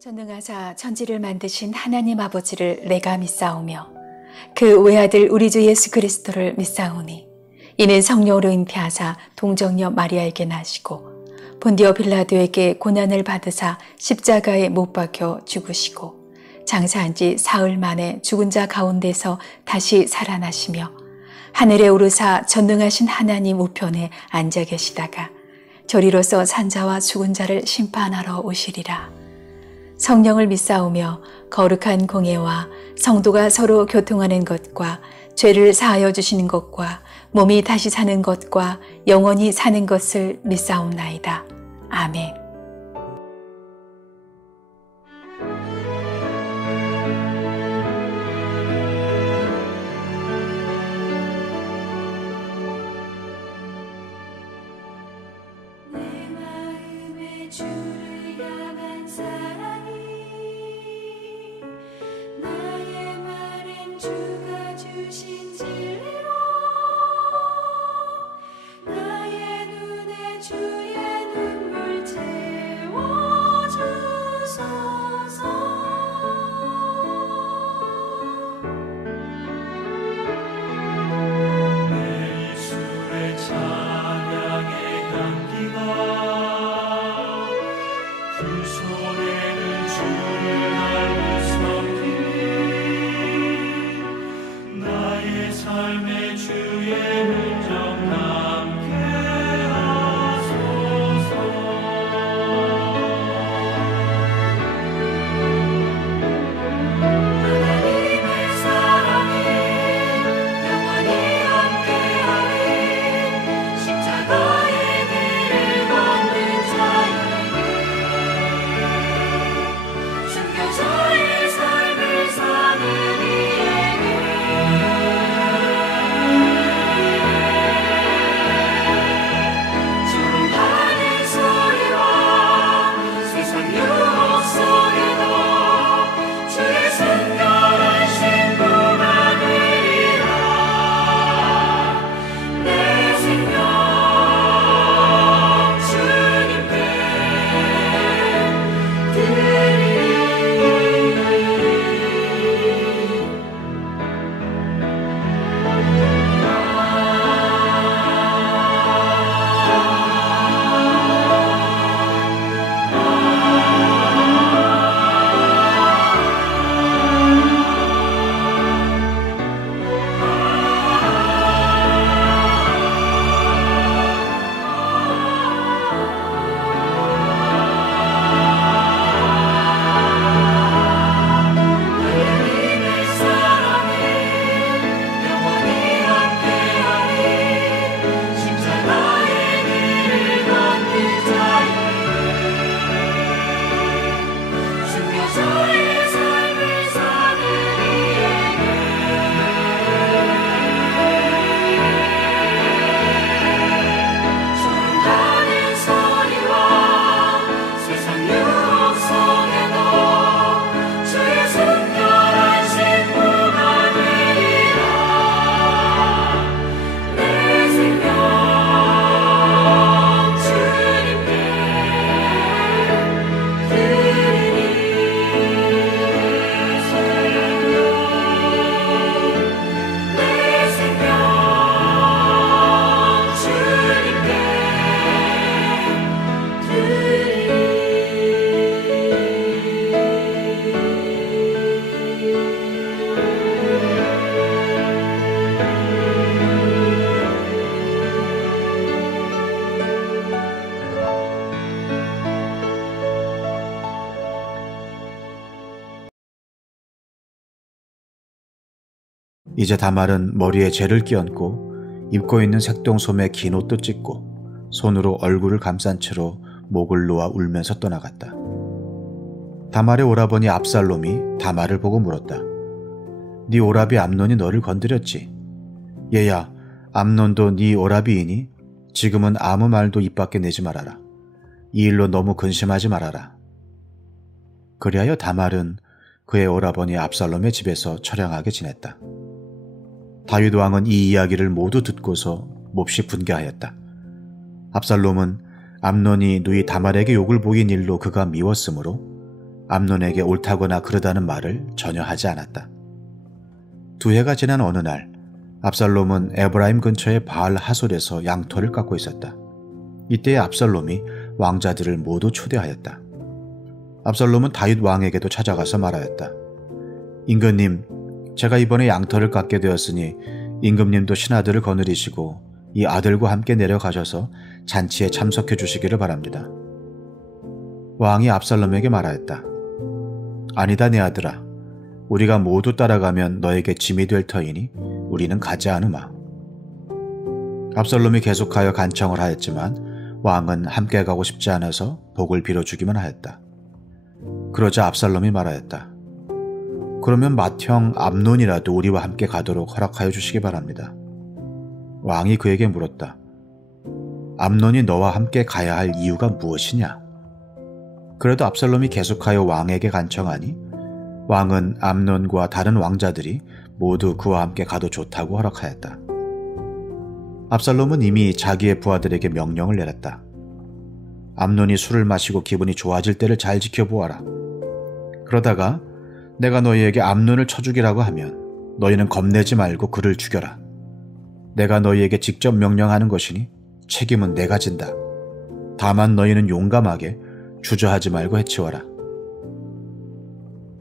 전능하사 천지를 만드신 하나님 아버지를 내가 믿사오며 그 외아들 우리 주 예수 그리스도를 믿사오니 이는 성령으로 잉태하사 동정녀 마리아에게 나시고 본디오 빌라도에게 고난을 받으사 십자가에 못 박혀 죽으시고 장사한 지 사흘 만에 죽은 자 가운데서 다시 살아나시며 하늘에 오르사 전능하신 하나님 우편에 앉아 계시다가 저리로서 산자와 죽은 자를 심판하러 오시리라. 성령을 믿사오며 거룩한 공예와 성도가 서로 교통하는 것과 죄를 사하여 주시는 것과 몸이 다시 사는 것과 영원히 사는 것을 믿사옵나이다. 아멘. 내 마음에 주를 향한 사랑이 나의 말엔 주가 주신 진리로 나의 눈에 주의 눈물 채워주소서. 내 입술에 찬양의 향기가 두 손에는 주를 알고 섬기니 나의 삶에 주의 흔적 남게 하소서. 하나님의 사랑이 영원히 함께하리. 십자가의 길을 걷는 자에게 순교자의 삶을 사는 이에게 조롱하는 소리와 세상 유혹 속에도 주의 순결한 신부가 되리라. 내 생명 주님께 드리리. 하나님의 사랑이 영원히 함께하리. 십자가의 길을 걷는 자에게 순교자의 삶을 사는 이에게 조롱하는 소리와 세상 유혹 속에도 주의 순결한 신부가 되리라. 내 생명 주님께 드리리. 내 생명 주님께 이제 다말은 머리에 젤을 끼얹고 입고 있는 색동소매 긴 옷도 찢고 손으로 얼굴을 감싼 채로 목을 놓아 울면서 떠나갔다. 다말의 오라버니 압살롬이 다말을 보고 물었다. 네 오라비 암논이 너를 건드렸지? 얘야, 암논도 네 오라비이니? 지금은 아무 말도 입 밖에 내지 말아라. 이 일로 너무 근심하지 말아라. 그리하여 다말은 그의 오라버니 압살롬의 집에서 처량하게 지냈다. 다윗 왕은 이 이야기를 모두 듣고서 몹시 분개하였다. 압살롬은 암논이 누이 다말에게 욕을 보인 일로 그가 미웠으므로 암논에게 옳다거나 그러다는 말을 전혀 하지 않았다. 2해가 지난 어느 날 압살롬은 에브라임 근처의 바알 하솔에서 양털을 깎고 있었다. 이때에 압살롬이 왕자들을 모두 초대하였다. 압살롬은 다윗 왕에게도 찾아가서 말하였다. 임금님, 제가 이번에 양털을 깎게 되었으니 임금님도 신하들을 거느리시고 이 아들과 함께 내려가셔서 잔치에 참석해 주시기를 바랍니다. 왕이 압살롬에게 말하였다. 아니다 내 아들아. 우리가 모두 따라가면 너에게 짐이 될 터이니 우리는 가지 않으마. 압살롬이 계속하여 간청을 하였지만 왕은 함께 가고 싶지 않아서 복을 빌어주기만 하였다. 그러자 압살롬이 말하였다. 그러면 맏형 암논이라도 우리와 함께 가도록 허락하여 주시기 바랍니다. 왕이 그에게 물었다. 암논이 너와 함께 가야 할 이유가 무엇이냐? 그래도 압살롬이 계속하여 왕에게 간청하니 왕은 암논과 다른 왕자들이 모두 그와 함께 가도 좋다고 허락하였다. 압살롬은 이미 자기의 부하들에게 명령을 내렸다. 암논이 술을 마시고 기분이 좋아질 때를 잘 지켜보아라. 그러다가 내가 너희에게 암논을 쳐주기라고 하면 너희는 겁내지 말고 그를 죽여라. 내가 너희에게 직접 명령하는 것이니 책임은 내가 진다. 다만 너희는 용감하게 주저하지 말고 해치워라.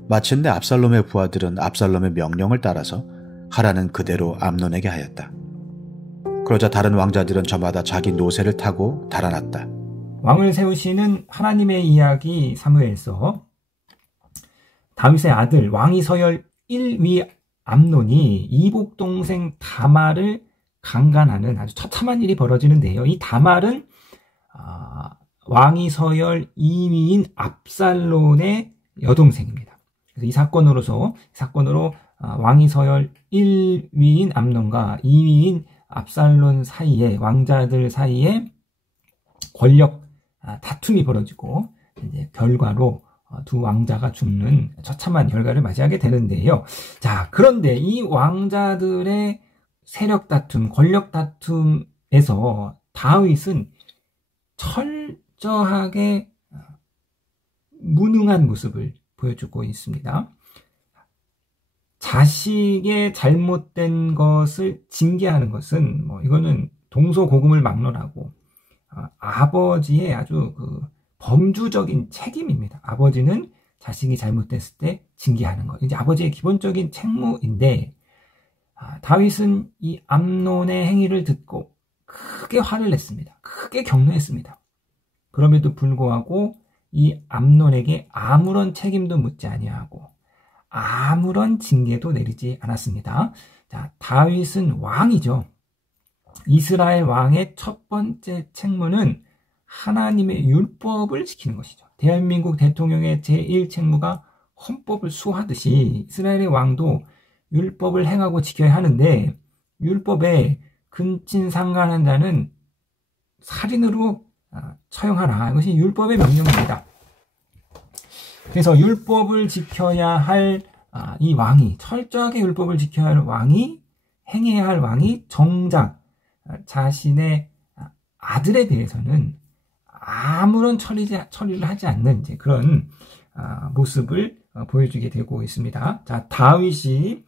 마침내 압살롬의 부하들은 압살롬의 명령을 따라서 하라는 그대로 암논에게 하였다. 그러자 다른 왕자들은 저마다 자기 노새를 타고 달아났다. 왕을 세우시는 하나님의 이야기 사무엘서 다윗의 아들 왕이 서열 1위 암논이 이복 동생 다말을 강간하는 아주 처참한 일이 벌어지는데요. 이 다말은 왕이 서열 2위인 압살론의 여동생입니다. 그래서 이 사건으로 왕이 서열 1위인 암논과 2위인 압살론 사이에 왕자들 사이에 권력 다툼이 벌어지고 이제 결과로 두 왕자가 죽는 처참한 결과를 맞이하게 되는데요. 자, 그런데 이 왕자들의 세력 다툼, 권력 다툼에서 다윗은 철저하게 무능한 모습을 보여주고 있습니다. 자식의 잘못된 것을 징계하는 것은 이거는 동서고금을 막론하고 아버지의 아주 범주적인 책임입니다. 아버지는 자식이 잘못됐을 때 징계하는 것. 이제 아버지의 기본적인 책무인데 다윗은 이 암논의 행위를 듣고 크게 화를 냈습니다. 크게 격노했습니다. 그럼에도 불구하고 이 암논에게 아무런 책임도 묻지 아니하고 아무런 징계도 내리지 않았습니다. 자, 다윗은 왕이죠. 이스라엘 왕의 첫 번째 책무는 하나님의 율법을 지키는 것이죠. 대한민국 대통령의 제1책무가 헌법을 수호하듯이 이스라엘의 왕도 율법을 행하고 지켜야 하는데 율법에 근친상간한 자는 살인으로 처형하라. 이것이 율법의 명령입니다. 그래서 율법을 지켜야 할 이 왕이, 철저하게 율법을 지켜야 할 왕이, 행해야 할 왕이 정작 자신의 아들에 대해서는 아무런 처리를 하지 않는 이제 그런 모습을 보여주게 되고 있습니다. 자, 다윗이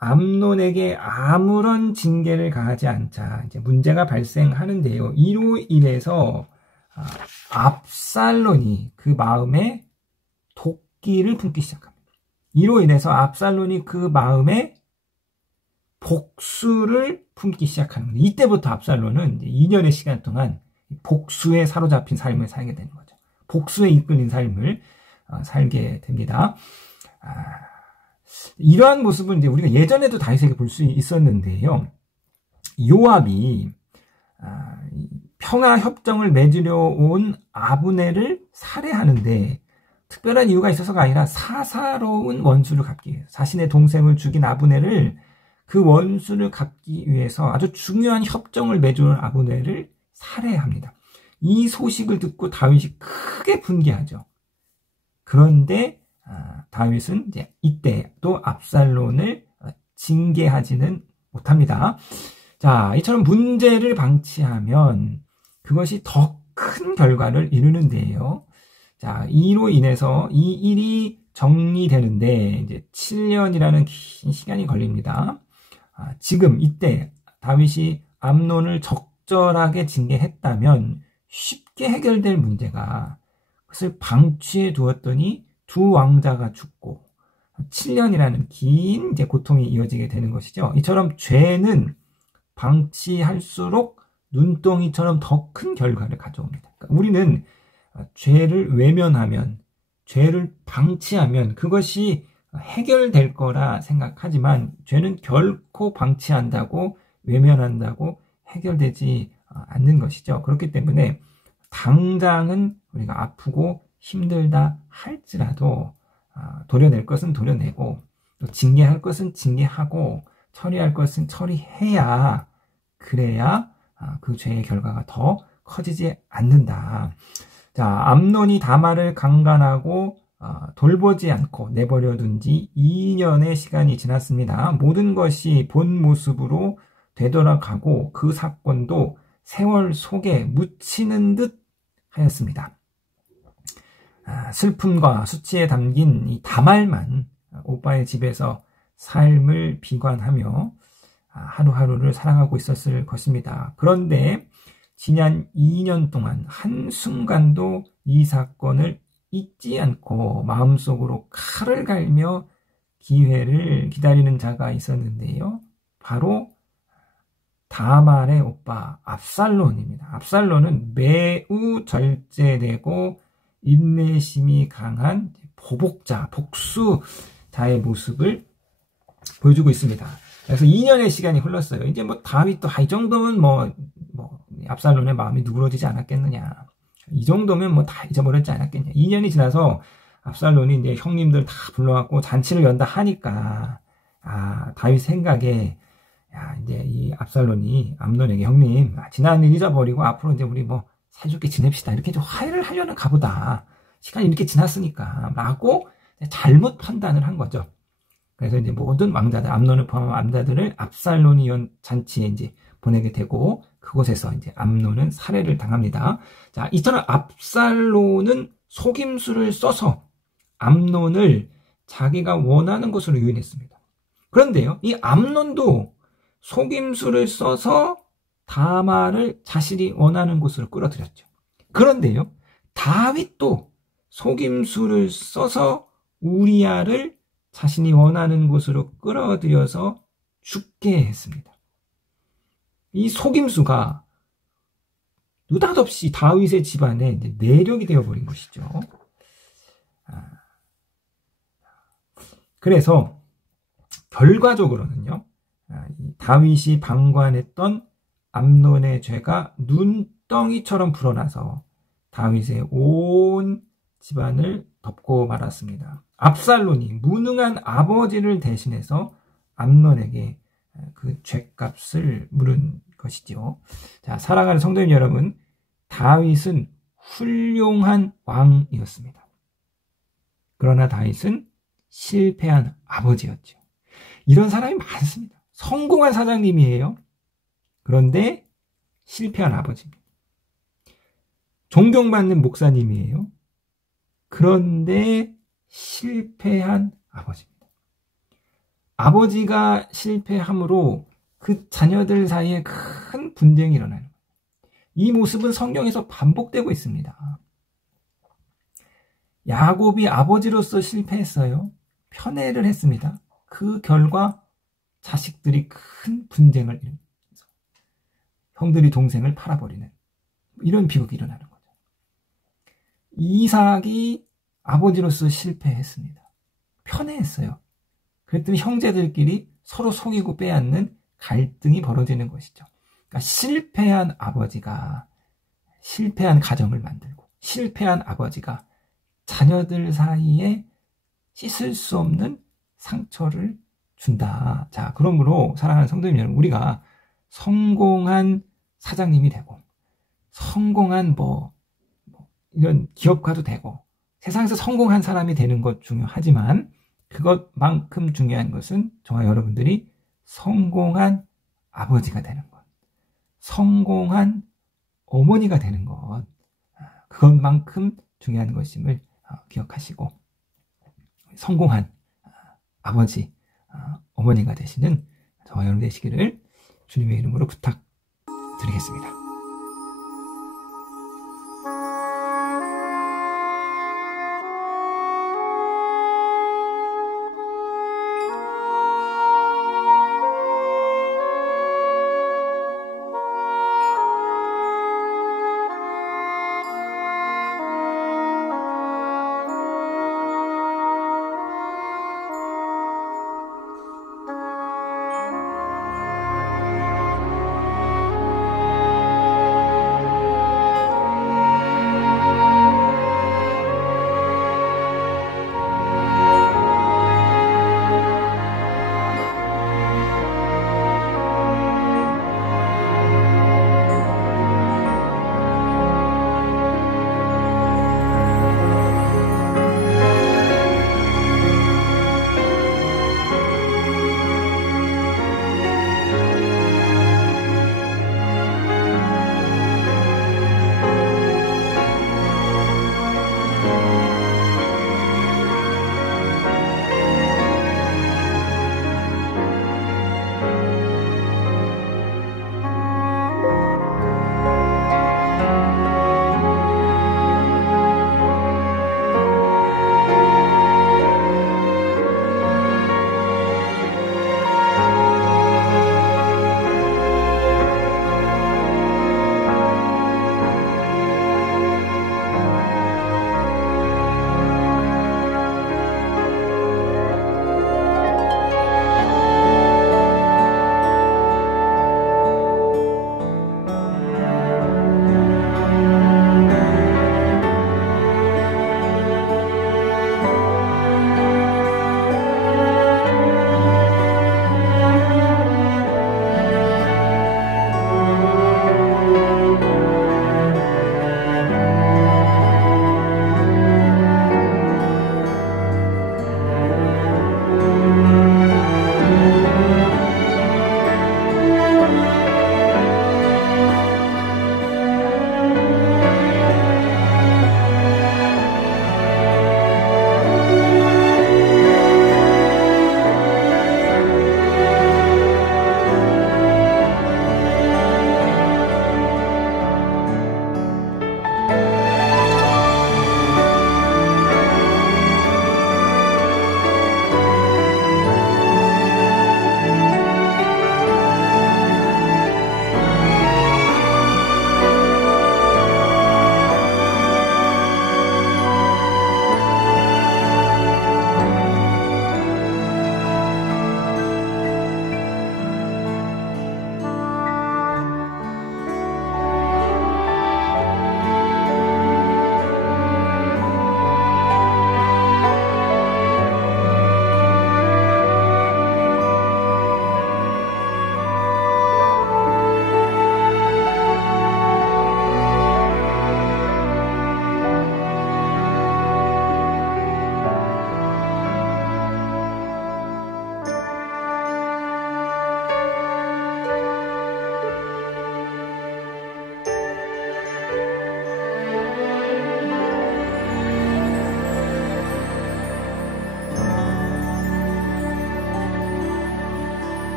암논에게 아무런 징계를 가하지 않자 이제 문제가 발생하는데요. 이로 인해서 압살론이 그 마음에 도끼를 품기 시작합니다. 이로 인해서 압살론이 그 마음에 복수를 품기 시작하는 거예요. 이때부터 압살론은 이제 2년의 시간 동안 복수에 사로잡힌 삶을 살게 되는 거죠. 복수에 이끌린 삶을 살게 됩니다. 이러한 모습은 이제 우리가 예전에도 다윗에게 볼 수 있었는데요. 요압이 평화 협정을 맺으려 온 아브넬을 살해하는데 특별한 이유가 있어서가 아니라 사사로운 원수를 갚기 위해서 자신의 동생을 죽인 아브넬을 그 원수를 갚기 위해서 아주 중요한 협정을 맺은 아브넬을 살해합니다. 이 소식을 듣고 다윗이 크게 분개하죠. 그런데 다윗은 이제 이때 또 압살론을 징계하지는 못합니다. 자, 이처럼 문제를 방치하면 그것이 더 큰 결과를 이루는 데예요. 자, 이로 인해서 이 일이 정리되는데 이제 7년이라는 긴 시간이 걸립니다. 지금 이때 다윗이 암논을 적절하게 징계했다면 쉽게 해결될 문제가 그것을 방치해 두었더니 두 왕자가 죽고 7년이라는 긴 이제 고통이 이어지게 되는 것이죠. 이처럼 죄는 방치할수록 눈덩이처럼 더 큰 결과를 가져옵니다. 그러니까 우리는 죄를 외면하면, 죄를 방치하면 그것이 해결될 거라 생각하지만 죄는 결코 방치한다고, 외면한다고 해결되지 않는 것이죠. 그렇기 때문에 당장은 우리가 아프고 힘들다 할지라도 도려낼 것은 도려내고, 또 징계할 것은 징계하고, 처리할 것은 처리해야, 그래야 그 죄의 결과가 더 커지지 않는다. 자, 암논이 다말을 강간하고 돌보지 않고 내버려 둔 지 2년의 시간이 지났습니다. 모든 것이 본 모습으로 되돌아가고 그 사건도 세월 속에 묻히는 듯 하였습니다. 슬픔과 수치에 담긴 이 다말만 오빠의 집에서 삶을 비관하며 하루하루를 살아가고 있었을 것입니다. 그런데 지난 2년 동안 한순간도 이 사건을 잊지 않고 마음속으로 칼을 갈며 기회를 기다리는 자가 있었는데요. 바로 다말의 오빠 압살론입니다. 압살론은 매우 절제되고 인내심이 강한 보복자, 복수자의 모습을 보여주고 있습니다. 그래서 2년의 시간이 흘렀어요. 이제 뭐 다윗도 이 정도면 뭐 압살론의 마음이 누그러지지 않았겠느냐. 이 정도면 뭐 다 잊어버렸지 않았겠냐. 2년이 지나서 압살론이 이제 형님들 다 불러갖고 잔치를 연다 하니까 다윗 생각에 이제 이 압살론이 암논에게 형님 지난 일 잊어버리고 앞으로 이제 우리 뭐 사이좋게 지냅시다. 이렇게 좀 화해를 하려는 가보다. 시간이 이렇게 지났으니까 라고 잘못 판단을 한 거죠. 그래서 이제 모든 왕자들, 암논을 포함한 왕자들을 압살론이 연 잔치에 이제 보내게 되고 그곳에서 이제 암논은 살해를 당합니다. 자, 이처럼 압살론은 속임수를 써서 암논을 자기가 원하는 것으로 유인했습니다. 그런데요, 이 암논도 속임수를 써서 다말을 자신이 원하는 곳으로 끌어들였죠. 그런데요, 다윗도 속임수를 써서 우리아를 자신이 원하는 곳으로 끌어들여서 죽게 했습니다. 이 속임수가 느닷없이 다윗의 집안에 내력이 되어버린 것이죠. 그래서 결과적으로는요, 다윗이 방관했던 암논의 죄가 눈덩이처럼 불어나서 다윗의 온 집안을 덮고 말았습니다. 압살론이 무능한 아버지를 대신해서 암논에게 그 죄값을 물은 것이죠. 자, 사랑하는 성도님 여러분, 다윗은 훌륭한 왕이었습니다. 그러나 다윗은 실패한 아버지였죠. 이런 사람이 많습니다. 성공한 사장님이에요. 그런데 실패한 아버지입니다. 존경받는 목사님이에요. 그런데 실패한 아버지입니다. 아버지가 실패함으로 그 자녀들 사이에 큰 분쟁이 일어나는 거예요. 이 모습은 성경에서 반복되고 있습니다. 야곱이 아버지로서 실패했어요. 편애를 했습니다. 그 결과 자식들이 큰 분쟁을 일으키면서 형들이 동생을 팔아버리는 이런 비극이 일어나는 거죠. 이삭이 아버지로서 실패했습니다. 편애했어요. 그랬더니 형제들끼리 서로 속이고 빼앗는 갈등이 벌어지는 것이죠. 그러니까 실패한 아버지가 실패한 가정을 만들고 실패한 아버지가 자녀들 사이에 씻을 수 없는 상처를 준다. 자, 그러므로 사랑하는 성도님 여러분, 우리가 성공한 사장님이 되고 성공한 이런 기업가도 되고 세상에서 성공한 사람이 되는 것 중요하지만 그것만큼 중요한 것은 저와 여러분들이 성공한 아버지가 되는 것, 성공한 어머니가 되는 것, 그것만큼 중요한 것임을 기억하시고 성공한 아버지, 어머니가 되시는 저와 여러분 되시기를 주님의 이름으로 부탁드리겠습니다.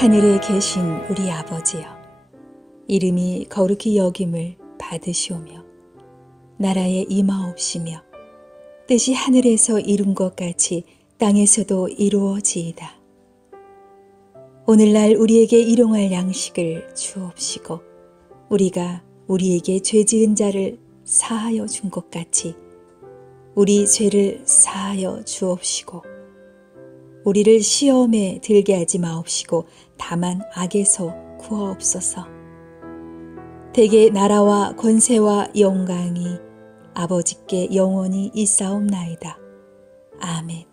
하늘에 계신 우리 아버지여, 이름이 거룩히 여김을 받으시오며 나라에 임하옵시며 뜻이 하늘에서 이룬 것 같이 땅에서도 이루어지이다. 오늘날 우리에게 일용할 양식을 주옵시고 우리가 우리에게 죄 지은 자를 사하여 준 것 같이 우리 죄를 사하여 주옵시고 우리를 시험에 들게 하지 마옵시고 다만 악에서 구하옵소서. 대개 나라와 권세와 영광이 아버지께 영원히 있사옵나이다. 아멘.